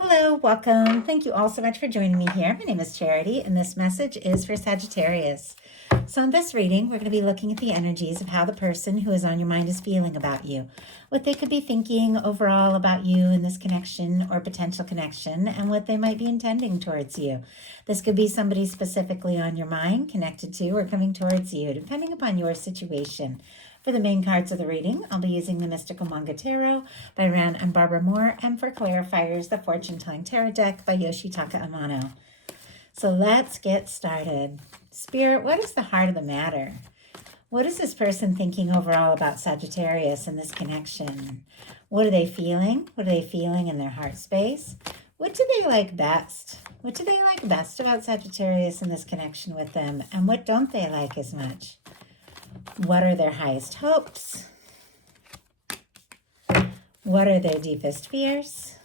Hello, welcome. Thank you all so much for joining me here. My name is Charity, and this message is for Sagittarius. So, in this reading, we're going to be looking at the energies of how the person who is on your mind is feeling about you, what they could be thinking overall about you in this connection or potential connection, and what they might be intending towards you. This could be somebody specifically on your mind, connected to, or coming towards you, depending upon your situation. For the main cards of the reading, I'll be using the Mystical Manga Tarot by Rann and Barbara Moore, and for clarifiers, the Fortune Telling Tarot Deck by Yoshitaka Amono. So let's get started. Spirit, what is the heart of the matter? What is this person thinking overall about Sagittarius and this connection? What are they feeling? What are they feeling in their heart space? What do they like best? What do they like best about Sagittarius and this connection with them? And what don't they like as much? What are their highest hopes? What are their deepest fears?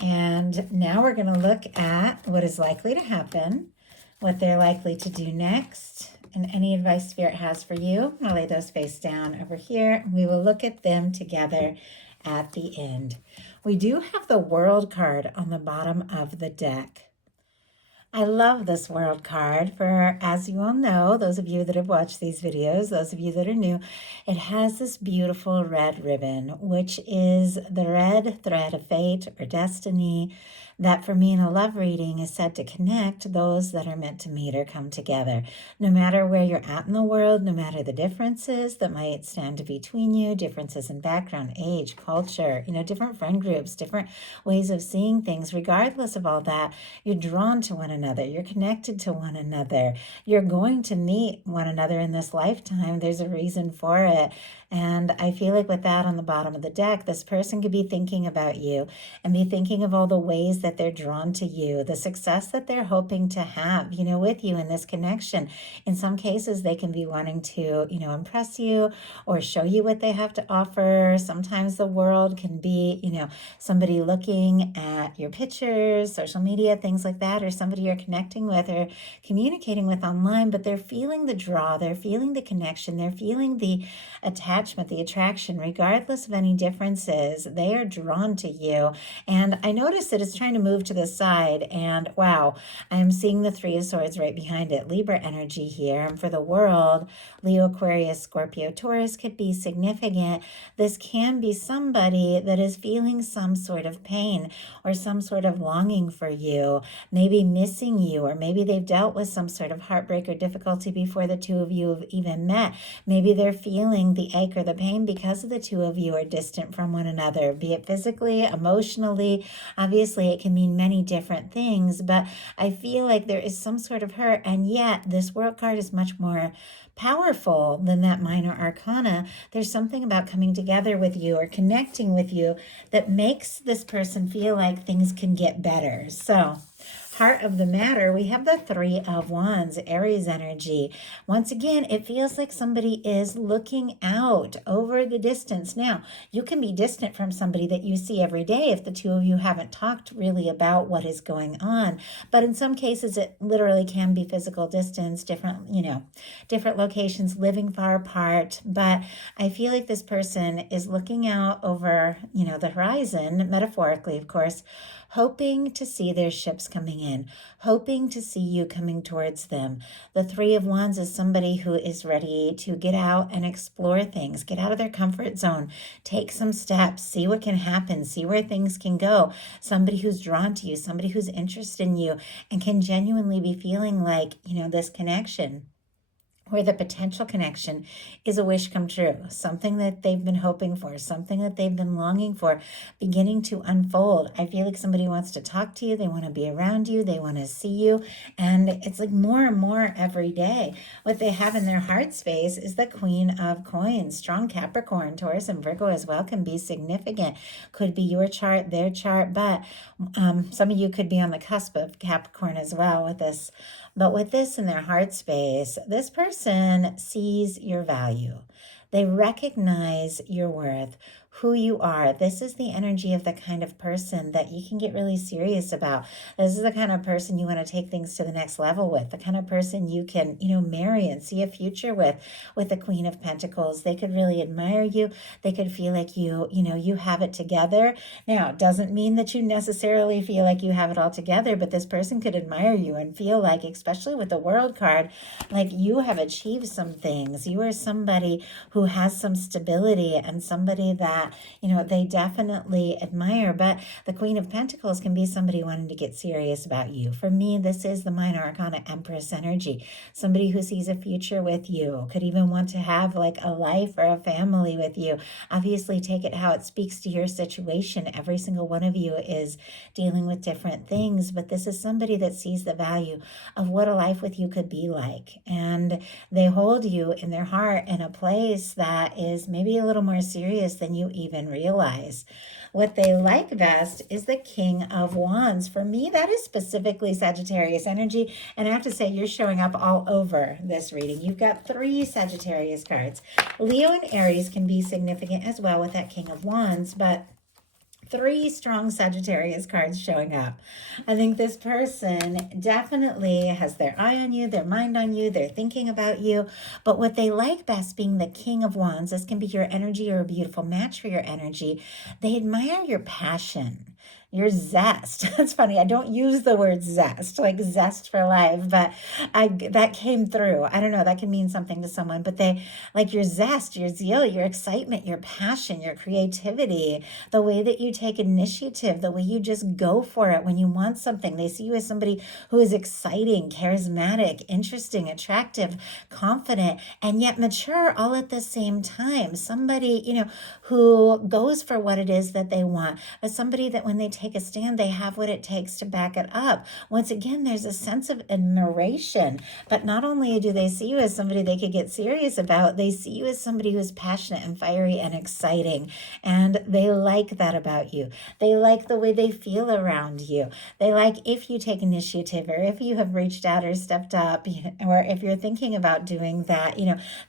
And now we're going to look at what is likely to happen, what they're likely to do next, and any advice Spirit has for you. I'll lay those face down over here. We will look at them together at the end. We do have the World card on the bottom of the deck. I love this World card for, as you all know, those of you that have watched these videos, those of you that are new, it has this beautiful red ribbon, which is the red thread of fate or destiny that for me in a love reading is said to connect those that are meant to meet or come together. No matter where you're at in the world, no matter the differences that might stand between you, differences in background, age, culture, different friend groups, different ways of seeing things, regardless of all that, you're drawn to one another. You're connected to one another. You're going to meet one another in this lifetime. There's a reason for it. And I feel like with that on the bottom of the deck, this person could be thinking about you and be thinking of all the ways that they're drawn to you, the success that they're hoping to have, with you in this connection. In some cases, they can be wanting to, impress you or show you what they have to offer. Sometimes the world can be, somebody looking at your pictures, social media, things like that, or somebody you're connecting with or communicating with online, but they're feeling the draw, they're feeling the connection, they're feeling the attachment, the attraction, regardless of any differences. They are drawn to you. And I notice that it's trying to move to the side, and wow, I'm seeing the Three of Swords right behind it. Libra energy here. And for the world, Leo, Aquarius, Scorpio, Taurus could be significant. This can be somebody that is feeling some sort of pain or some sort of longing for you, maybe missing you, or maybe they've dealt with some sort of heartbreak or difficulty before the two of you have even met. Maybe they're feeling the ache or the pain because the two of you are distant from one another, be it physically, emotionally. Obviously, it can mean many different things, but I feel like there is some sort of hurt, and yet this World card is much more powerful than that minor arcana. There's something about coming together with you or connecting with you that makes this person feel like things can get better. So, heart of the matter, we have the Three of Wands, Aries energy. Once again, it feels like somebody is looking out over the distance. Now, you can be distant from somebody that you see every day if the two of you haven't talked really about what is going on. But in some cases, it literally can be physical distance, different locations, living far apart. But I feel like this person is looking out over, the horizon, metaphorically, of course, hoping to see their ships coming in, hoping to see you coming towards them. The Three of Wands is somebody who is ready to get out and explore things, get out of their comfort zone, take some steps, see what can happen, see where things can go. Somebody who's drawn to you, somebody who's interested in you and can genuinely be feeling like, this connection, where the potential connection is a wish come true, something that they've been hoping for, something that they've been longing for, beginning to unfold. I feel like somebody wants to talk to you, they want to be around you, they want to see you, and it's like more and more every day. What they have in their heart space is the Queen of Coins. Strong Capricorn, Taurus, and Virgo as well can be significant. Could be your chart, their chart, but some of you could be on the cusp of Capricorn as well with this. But with this in their heart space, this person sees your value. They recognize your worth, who you are. This is the energy of the kind of person that you can get really serious about. This is the kind of person you want to take things to the next level with, the kind of person you can, marry and see a future with the Queen of Pentacles. They could really admire you. They could feel like you have it together. Now, it doesn't mean that you necessarily feel like you have it all together, but this person could admire you and feel like, especially with the World card, like you have achieved some things. You are somebody who has some stability and somebody that, they definitely admire. But the Queen of Pentacles can be somebody wanting to get serious about you. For me, this is the Minor Arcana Empress energy. Somebody who sees a future with you, could even want to have like a life or a family with you. Obviously, take it how it speaks to your situation. Every single one of you is dealing with different things, but this is somebody that sees the value of what a life with you could be like. And they hold you in their heart in a place that is maybe a little more serious than you even realize. What they like best is the King of Wands. For me, that is specifically Sagittarius energy. And I have to say, you're showing up all over this reading. You've got 3 Sagittarius cards. Leo and Aries can be significant as well with that King of Wands, but 3 strong Sagittarius cards showing up. I think this person definitely has their eye on you, their mind on you, they're thinking about you. But what they like best, being the King of Wands, this can be your energy or a beautiful match for your energy. They admire your passion, your zest. That's funny. I don't use the word zest, like zest for life, but that came through. I don't know. That can mean something to someone, but they like your zest, your zeal, your excitement, your passion, your creativity, the way that you take initiative, the way you just go for it when you want something. They see you as somebody who is exciting, charismatic, interesting, attractive, confident, and yet mature all at the same time. Somebody, who goes for what it is that they want, but somebody that when they take a stand, they have what it takes to back it up. Once again, there's a sense of admiration, but not only do they see you as somebody they could get serious about, they see you as somebody who is passionate and fiery and exciting, and they like that about you. They like the way they feel around you. They like if you take initiative, or if you have reached out or stepped up, or if you're thinking about doing that,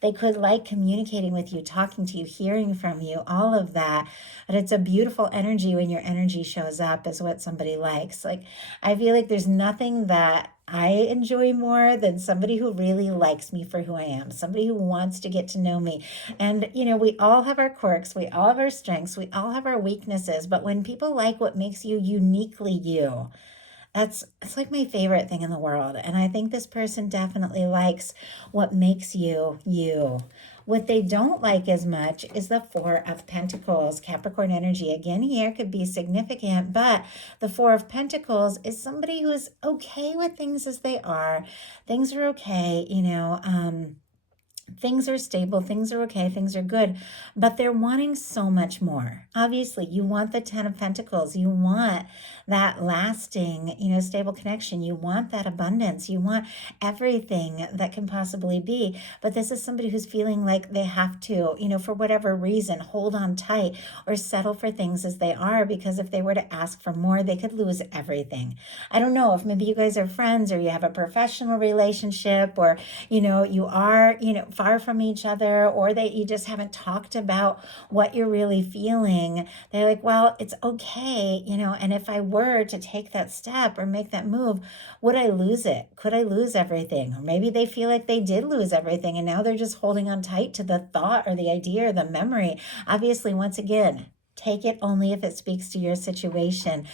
they could like communicating with you, talking to you, hearing from you, all of that. But it's a beautiful energy when your energy shows up is what somebody likes. Like, I feel like there's nothing that I enjoy more than somebody who really likes me for who I am, somebody who wants to get to know me. And, we all have our quirks, we all have our strengths, we all have our weaknesses, but when people like what makes you uniquely you, it's like my favorite thing in the world. And I think this person definitely likes what makes you you. What they don't like as much is the 4 of Pentacles. Capricorn energy again here could be significant, but the 4 of Pentacles is somebody who's okay with things as they are. Things are okay, things are stable, things are okay, things are good, but they're wanting so much more. Obviously, you want the 10 of Pentacles. You want that lasting, stable connection. You want that abundance. You want everything that can possibly be. But this is somebody who's feeling like they have to, for whatever reason, hold on tight or settle for things as they are, because if they were to ask for more, they could lose everything. I don't know if maybe you guys are friends, or you have a professional relationship, or, you are, far from each other, or you just haven't talked about what you're really feeling. They're like, well, it's okay, and if I were to take that step or make that move, would I lose it? Could I lose everything? Or maybe they feel like they did lose everything, and now they're just holding on tight to the thought or the idea or the memory. Obviously, once again, take it only if it speaks to your situation.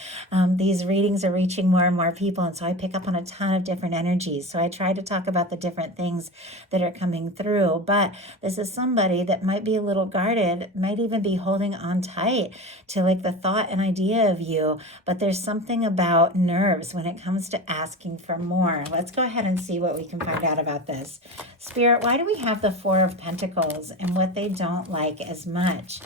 These readings are reaching more and more people, and so I pick up on a ton of different energies. So I try to talk about the different things that are coming through. But this is somebody that might be a little guarded, might even be holding on tight to like the thought and idea of you. But there's something about nerves when it comes to asking for more. Let's go ahead and see what we can find out about this. Spirit, why do we have the 4 of Pentacles and what they don't like as much?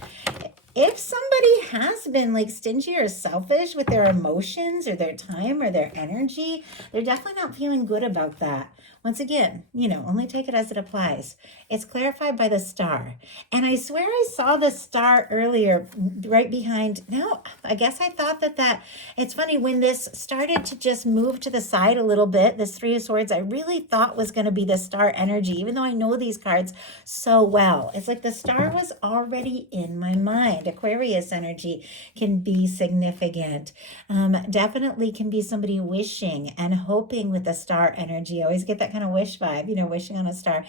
If somebody has been like stingy or selfish with their emotions or their time or their energy, they're definitely not feeling good about that. once again, only take it as it applies. It's clarified by the star. And I swear I saw the star earlier right behind. No, I guess I thought that it's funny when this started to just move to the side a little bit, this Three of Swords, I really thought was going to be the star energy, even though I know these cards so well. It's like the star was already in my mind. Aquarius energy can be significant. Definitely can be somebody wishing and hoping with the star energy. I always get that kind of wish vibe, wishing on a star,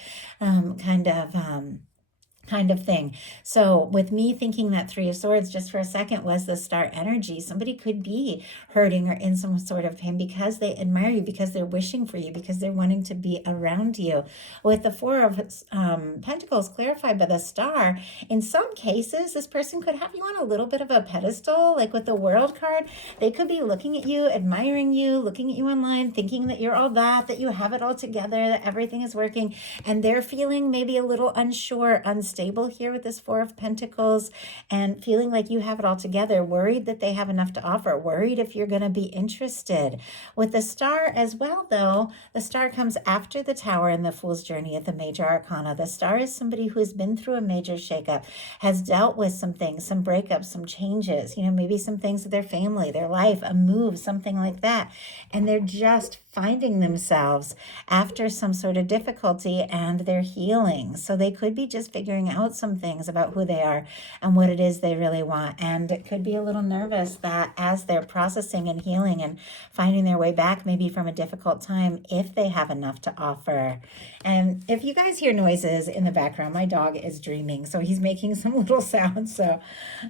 kind of thing. So with me thinking that Three of Swords just for a second was the star energy, somebody could be hurting or in some sort of pain because they admire you, because they're wishing for you, because they're wanting to be around you. With the Four of Pentacles clarified by the star, in some cases, this person could have you on a little bit of a pedestal, like with the World card. They could be looking at you, admiring you, looking at you online, thinking that you're all that you have it all together, that everything is working, and they're feeling maybe a little unsure, unstable here with this Four of Pentacles, and feeling like you have it all together, worried that they have enough to offer, worried if you're going to be interested. With the star as well, though, the star comes after the Tower in the Fool's Journey at the Major Arcana. The star is somebody who has been through a major shakeup, has dealt with some things, some breakups, some changes, maybe some things with their family, their life, a move, something like that. And they're just finding themselves after some sort of difficulty, and they're healing. So they could be just figuring out some things about who they are and what it is they really want. And it could be a little nervous that as they're processing and healing and finding their way back maybe from a difficult time, if they have enough to offer. And if you guys hear noises in the background, my dog is dreaming, so he's making some little sounds. So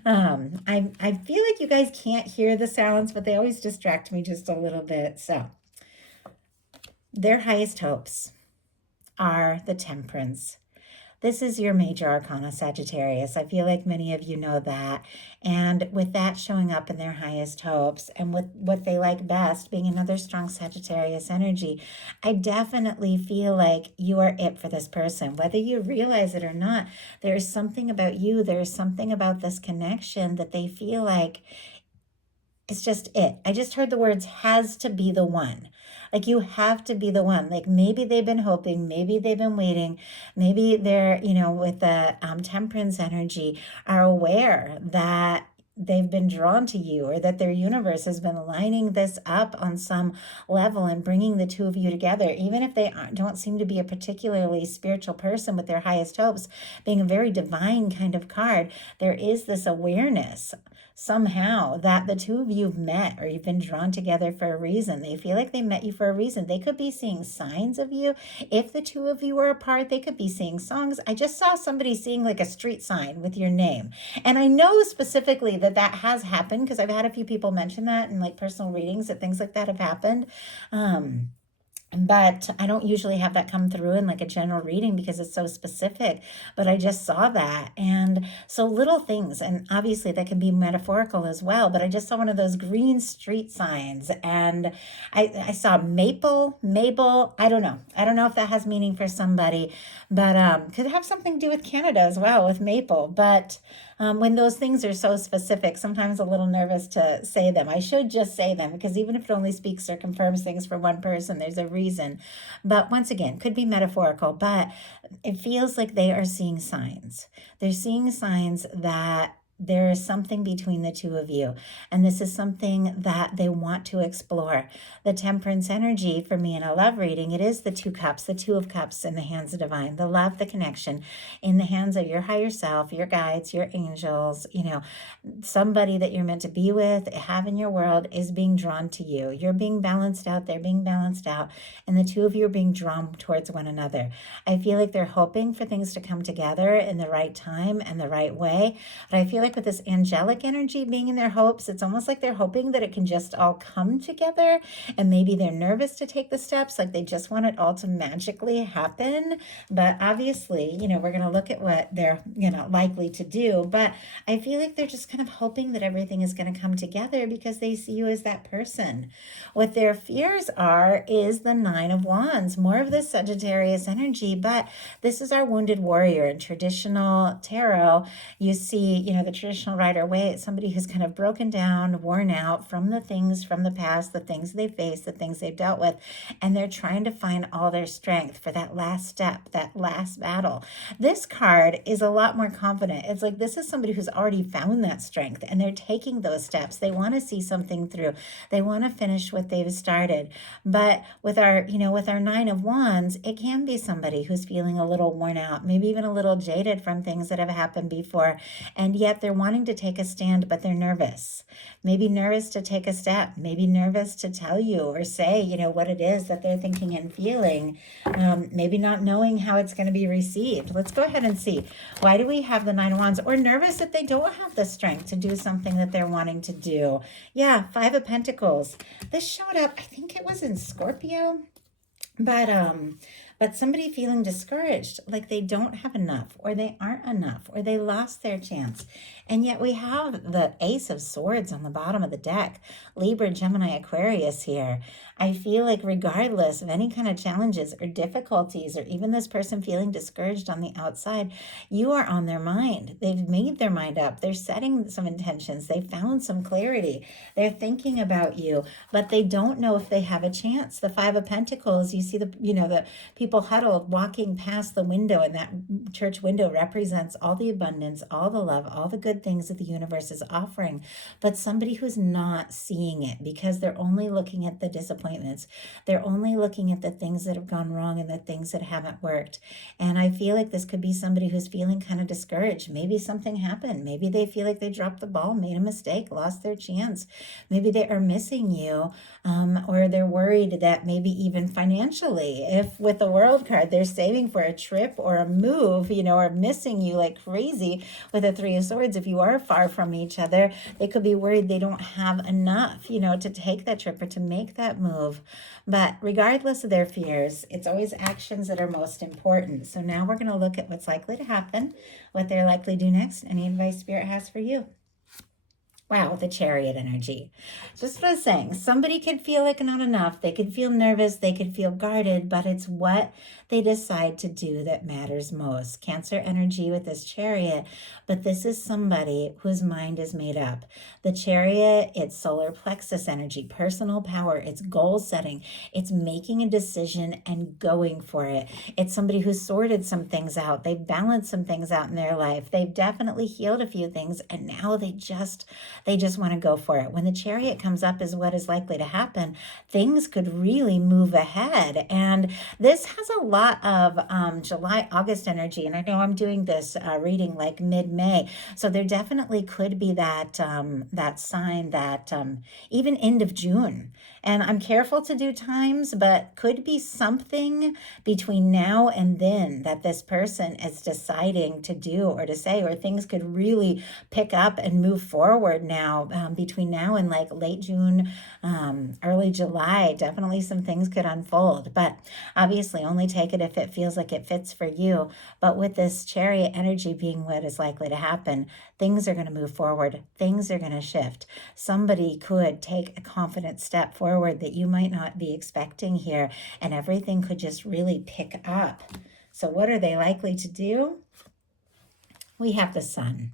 I feel like you guys can't hear the sounds, but they always distract me just a little bit. So their highest hopes are the Temperance. This is your major arcana, Sagittarius. I feel like many of you know that. And with that showing up in their highest hopes, and with what they like best being another strong Sagittarius energy, I definitely feel like you are it for this person. Whether you realize it or not, there is something about you, there is something about this connection that they feel like it's just it. I just heard the words has to be the one. Like you have to be the one. Like maybe they've been hoping, maybe they've been waiting, maybe they're, with the Temperance energy are aware that they've been drawn to you, or that their universe has been lining this up on some level and bringing the two of you together. Even if they don't seem to be a particularly spiritual person with their highest hopes, being a very divine kind of card, there is this awareness somehow that the two of you have met, or you've been drawn together for a reason. They feel like they met you for a reason. They could be seeing signs of you. If the two of you were apart, they could be seeing songs. I just saw somebody seeing like a street sign with your name. And I know specifically that has happened, because I've had a few people mention that in like personal readings, that things like that have happened. But I don't usually have that come through in like a general reading because it's so specific, but I just saw that. And so little things, and obviously that can be metaphorical as well, but I just saw one of those green street signs, and I saw Mabel. I don't know if that has meaning for somebody, but could have something to do with Canada as well, with maple. But when those things are so specific, sometimes a little nervous to say them. I should just say them, because even if it only speaks or confirms things for one person, there's a reason. But once again, could be metaphorical, but it feels like they are seeing signs. They're seeing signs that there is something between the two of you, and this is something that they want to explore. The Temperance energy for me in a love reading, it is the Two Cups, the Two of Cups in the hands of divine, the love, the connection in the hands of your higher self, your guides, your angels, somebody that you're meant to be with, have in your world, is being drawn to you. You're being balanced out, they're being balanced out, and the two of you are being drawn towards one another. I feel like they're hoping for things to come together in the right time and the right way, but I feel like with this angelic energy being in their hopes, it's almost like they're hoping that it can just all come together, and maybe they're nervous to take the steps, like they just want it all to magically happen. But obviously, we're going to look at what they're, likely to do, but I feel like they're just kind of hoping that everything is going to come together because they see you as that person. What their fears are is the Nine of Wands, more of this Sagittarius energy, but this is our wounded warrior. In traditional tarot, you see, the traditional Rider-Waite, it's somebody who's kind of broken down, worn out from the things from the past, the things they faced, the things they've dealt with, and they're trying to find all their strength for that last step, that last battle. This card is a lot more confident. It's like this is somebody who's already found that strength, and they're taking those steps. They want to see something through. They want to finish what they've started. But with our, with our Nine of Wands, it can be somebody who's feeling a little worn out, maybe even a little jaded from things that have happened before, and yet they're wanting to take a stand, but they're nervous. Maybe nervous to take a step, maybe nervous to tell you or say, what it is that they're thinking and feeling, maybe not knowing how it's going to be received. Let's go ahead and see. Why do we have the Nine of Wands? Or nervous that they don't have the strength to do something that they're wanting to do. Yeah, Five of Pentacles. This showed up, I think it was in Scorpio, but somebody feeling discouraged, like they don't have enough, or they aren't enough, or they lost their chance. And yet we have the Ace of Swords on the bottom of the deck. Libra, Gemini, Aquarius here. I feel like regardless of any kind of challenges or difficulties, or even this person feeling discouraged on the outside, you are on their mind. They've made their mind up. They're setting some intentions. They found some clarity. They're thinking about you, but they don't know if they have a chance. The Five of Pentacles, you see the people huddled walking past the window, and that church window represents all the abundance, all the love, all the good things that the universe is offering. But somebody who's not seeing it because they're only looking at the disappointments. They're only looking at the things that have gone wrong and the things that haven't worked. And I feel like this could be somebody who's feeling kind of discouraged. Maybe something happened. Maybe they feel like they dropped the ball, made a mistake, lost their chance. Maybe they are missing you, or they're worried that maybe even financially, if with the World card, they're saving for a trip or a move, or missing you like crazy with a Three of Swords. If you are far from each other, they could be worried they don't have enough, to take that trip or to make that move. But regardless of their fears, it's always actions that are most important. So now we're going to look at what's likely to happen, what they're likely to do next, any advice Spirit has for you. Wow, the Chariot energy. Just what I was saying, somebody could feel like not enough. They could feel nervous. They could feel guarded, but it's what they decide to do that matters most. Cancer energy with this Chariot, but this is somebody whose mind is made up. The Chariot, it's solar plexus energy, personal power, it's goal setting, it's making a decision and going for it. It's somebody who's sorted some things out. They've balanced some things out in their life. They've definitely healed a few things, and now they just want to go for it. When the Chariot comes up is what is likely to happen, things could really move ahead. And this has a lot of July, August energy. And I know I'm doing this reading like mid-May. So there definitely could be that sign that even end of June. And I'm careful to do times, but could be something between now and then that this person is deciding to do or to say, or things could really pick up and move forward now between now and like late June, early July. Definitely some things could unfold, but obviously only take it if it feels like it fits for you. But with this Chariot energy being what is likely to happen, things are going to move forward. Things are going to shift. Somebody could take a confident step forward that you might not be expecting here, and everything could just really pick up. So what are they likely to do? We have the Sun.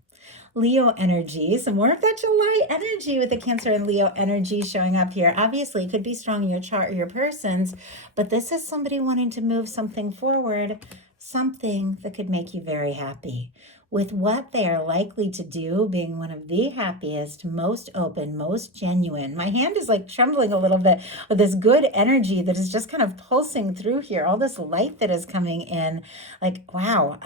Leo energy, some more of that July energy with the Cancer and Leo energy showing up here. Obviously, it could be strong in your chart or your person's, but this is somebody wanting to move something forward, something that could make you very happy. With what they are likely to do being one of the happiest, most open, most genuine. My hand is like trembling a little bit with this good energy that is just kind of pulsing through here. All this light that is coming in, like, wow.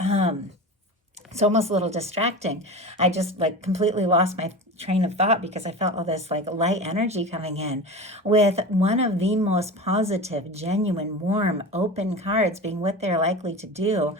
It's almost a little distracting. I just like completely lost my train of thought because I felt all this like light energy coming in with one of the most positive, genuine, warm, open cards being what they're likely to do.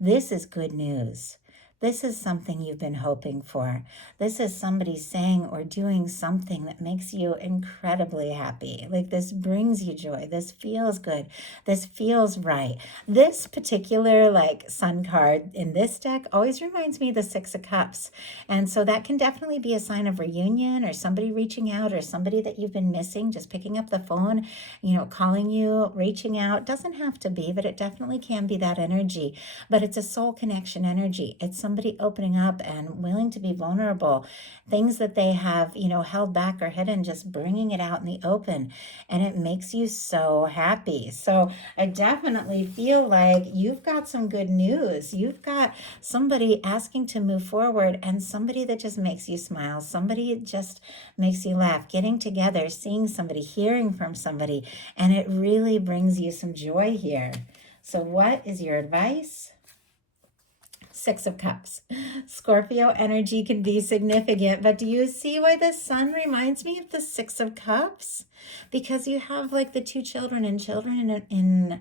This is good news. This is something you've been hoping for. This is somebody saying or doing something that makes you incredibly happy. Like this brings you joy. This feels good. This feels right. This particular like Sun card in this deck always reminds me of the Six of Cups. And so that can definitely be a sign of reunion or somebody reaching out or somebody that you've been missing, just picking up the phone, calling you, reaching out. Doesn't have to be, but it definitely can be that energy. But it's a soul connection energy. It's somebody opening up and willing to be vulnerable. Things that they have, held back or hidden, just bringing it out in the open. And it makes you so happy. So I definitely feel like you've got some good news. You've got somebody asking to move forward, and somebody that just makes you smile, somebody that just makes you laugh, getting together, seeing somebody, hearing from somebody, and it really brings you some joy here. So what is your advice? Six of Cups. Scorpio energy can be significant, but do you see why the sun reminds me of the Six of Cups? Because you have like the two children, and children in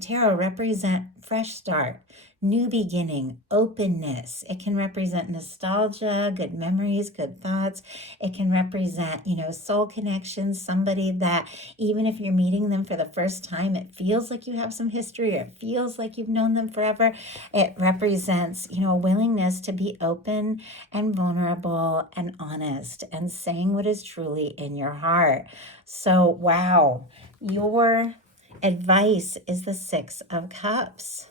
tarot represent fresh start, new beginning, openness. It can represent nostalgia, good memories, good thoughts. It can represent, soul connections, somebody that even if you're meeting them for the first time, it feels like you have some history, or it feels like you've known them forever. It represents, a willingness to be open and vulnerable and honest and saying what is truly in your heart. So, wow, your advice is the Six of Cups.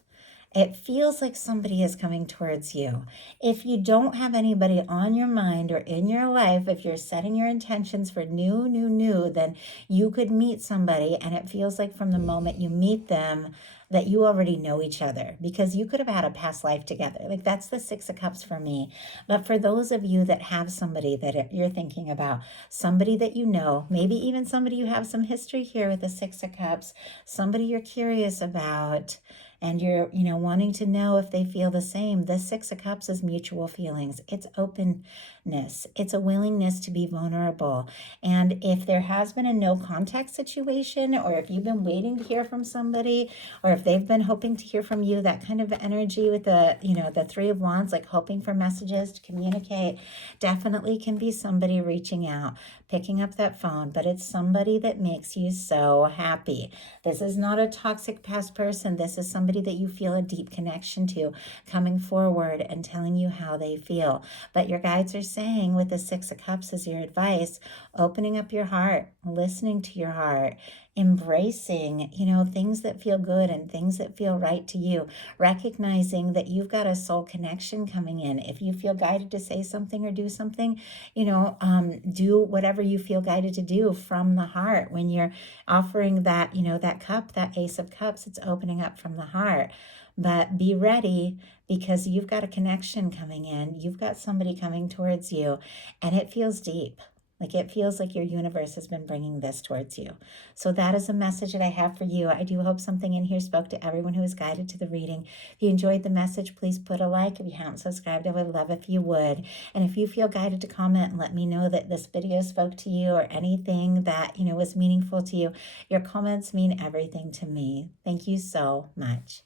It feels like somebody is coming towards you. If you don't have anybody on your mind or in your life, if you're setting your intentions for new, then you could meet somebody, and it feels like from the moment you meet them that you already know each other, because you could have had a past life together. Like, that's the Six of Cups for me. But for those of you that have somebody that you're thinking about, somebody that you know, maybe even somebody you have some history here with the Six of Cups, somebody you're curious about, and you're, wanting to know if they feel the same. The Six of Cups is mutual feelings. It's openness. It's a willingness to be vulnerable. And if there has been a no contact situation, or if you've been waiting to hear from somebody, or if they've been hoping to hear from you, that kind of energy with the, the Three of Wands, like hoping for messages to communicate, definitely can be somebody reaching out, picking up that phone, but it's somebody that makes you so happy. This is not a toxic past person. This is somebody that you feel a deep connection to, coming forward and telling you how they feel. But your guides are saying with the Six of Cups as your advice, opening up your heart, listening to your heart, embracing, things that feel good and things that feel right to you, recognizing that you've got a soul connection coming in. If you feel guided to say something or do something, do whatever you feel guided to do from the heart. When you're offering that, that cup, that Ace of Cups, it's opening up from the heart. But be ready, because you've got a connection coming in. You've got somebody coming towards you, and it feels deep. Like, it feels like your universe has been bringing this towards you. So that is a message that I have for you. I do hope something in here spoke to everyone who was guided to the reading. If you enjoyed the message, please put a like. If you haven't subscribed, I would love if you would. And if you feel guided to comment and let me know that this video spoke to you, or anything that, was meaningful to you, your comments mean everything to me. Thank you so much.